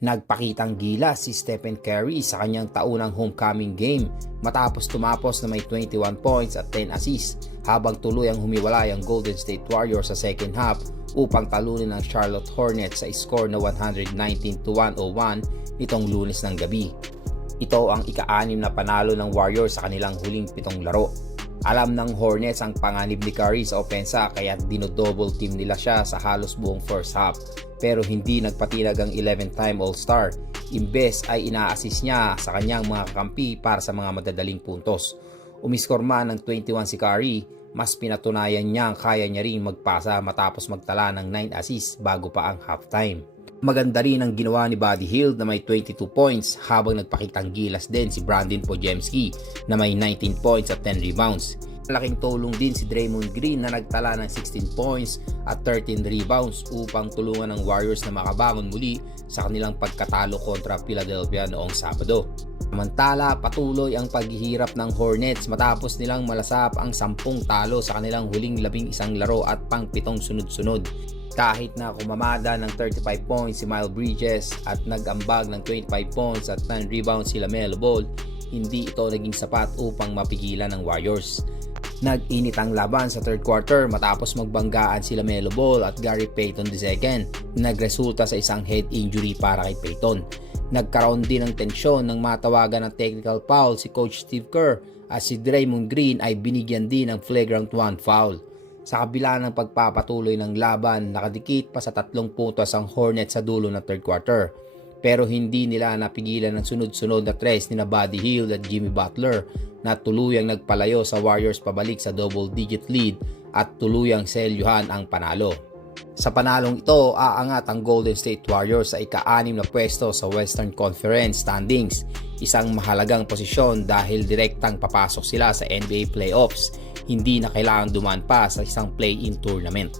Nagpakitang gila si Stephen Curry sa kanyang taunang homecoming game matapos tumapos na may 21 points at 10 assists habang tuluyang humiwalay ang Golden State Warriors sa second half upang talunin ang Charlotte Hornets sa score na 119 to 101 nitong lunes ng gabi. Ito ang ika-anim na panalo ng Warriors sa kanilang huling pitong laro. Alam ng Hornets ang panganib ni Curry sa opensa kaya dinodouble team nila siya sa halos buong first half pero hindi nagpatinag ang 11-time All-Star. Imbes ay ina-assist niya sa kanyang mga kakampi para sa mga madadaling puntos. Umiskor man ng 21 si Curry, mas pinatunayan niya ang kaya niya ring magpasa matapos magtala ng 9 assists bago pa ang halftime. Maganda rin ang ginawa ni Buddy Hield na may 22 points habang nagpakitang gilas din si Brandon Pojemski na may 19 points at 10 rebounds. Malaking tulong din si Draymond Green na nagtala ng 16 points at 13 rebounds upang tulungan ng Warriors na makabangon muli sa kanilang pagkatalo kontra Philadelphia noong Sabado. Samantala, patuloy ang paghihirap ng Hornets matapos nilang malasap ang sampung talo sa kanilang huling labing isang laro at pang pitong sunod-sunod. Kahit na kumamada ng 35 points si Miles Bridges at nag-ambag ng 25 points at 9 rebounds si LaMelo Ball, hindi ito naging sapat upang mapigilan ng Warriors. Nag-init ang laban sa third quarter matapos magbanggaan sila Melo Ball at Gary Payton II. Nagresulta sa isang head injury para kay Payton. Nagkaroon din ng tensyon nang matawagan ng technical foul si Coach Steve Kerr at si Draymond Green ay binigyan din ng flagrant 1 foul. Sa kabila ng pagpapatuloy ng laban, nakadikit pa sa tatlong puntos ang Hornets sa dulo ng third quarter pero hindi nila napigilan ng sunod-sunod na tres ni na Buddy Hield at Jimmy Butler na tuluyang nagpalayo sa Warriors pabalik sa double-digit lead at tuluyang selyuhan ang panalo. Sa panalong ito, aangat ang Golden State Warriors sa ika-anim na pwesto sa Western Conference standings, isang mahalagang posisyon dahil direktang papasok sila sa NBA playoffs, hindi na kailangan duman pa sa isang play-in tournament.